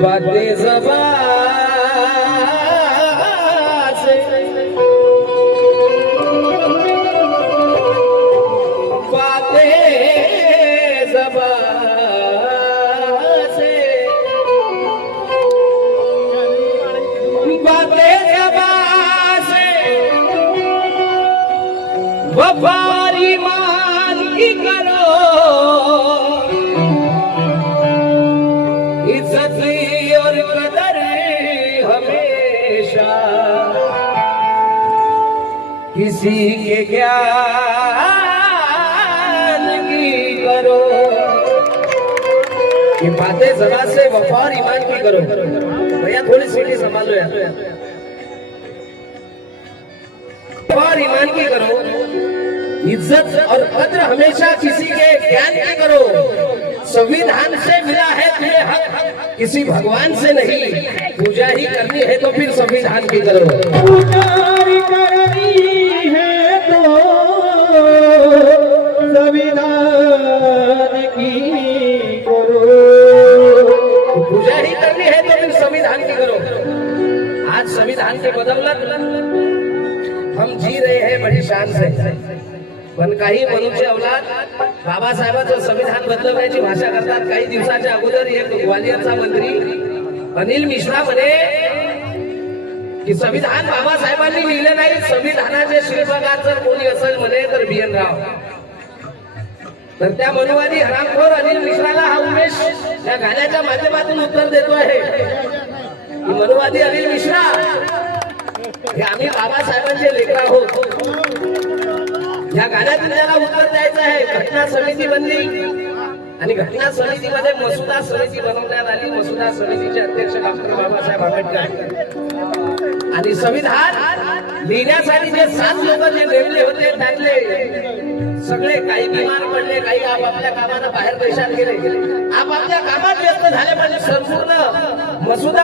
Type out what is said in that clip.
बातें ज़बान से बातें ज़बान से बातें ज़बान से वफारी मान की करो इज्जत और कदर हमेशा किसी के ज्ञान की करो। ये बातें जरा से वफा और ईमान की करो। भैया थोड़ी सीढ़ी संभालो यार। वफा और ईमान की करो, इज्जत और कद्र हमेशा किसी के ज्ञान की करो। संविधान से मिला है तुझे हक, किसी भगवान से नहीं। पूजा ही करनी है तो फिर संविधान की करो। पूजा करनी है तो संविधान की करो। पूजा ही करनी है तो फिर संविधान की करो। आज संविधान की बदौलत हम जी रहे हैं बड़ी शान से, पण काही मनुष्य अवलाद बाबासाहेबांचं संविधान बदलवण्याची भाषा करतात। काही दिवसाच्या अगोदर एक ग्वालियरचा मंत्री अनिल मिश्रा म्हणे की संविधान बाबासाहेबांनी लिहिलं नाही, संविधानाचे शिल्पकार जर कोणी असेल म्हणे तर BN राव। तर त्या मनुवादी हरामखोर अनिल मिश्राला हा उमेश या गाण्याच्या माध्यमातून उत्तर देतो आहे की मनुवादी अनिल मिश्रा हे आम्ही बाबासाहेबांचे लेकर आहोत। या गाण्यातून त्याला उत्तर द्यायचं आहे। घटना समिती बनली आणि घटना समितीमध्ये मसुदा समिती बनवण्यात आली। मसुदा समितीचे अध्यक्ष डॉक्टर बाबासाहेब आंबेडकर आणि संविधान लिहिण्यासाठी जे 7 लोक जे नेमले होते त्यातले सगळे काही बिमार पडले, काही आपापल्या कामानं बाहेर देशात गेले, आपापल्या कामात व्यस्त झाले, म्हणजे संपूर्ण मसुदा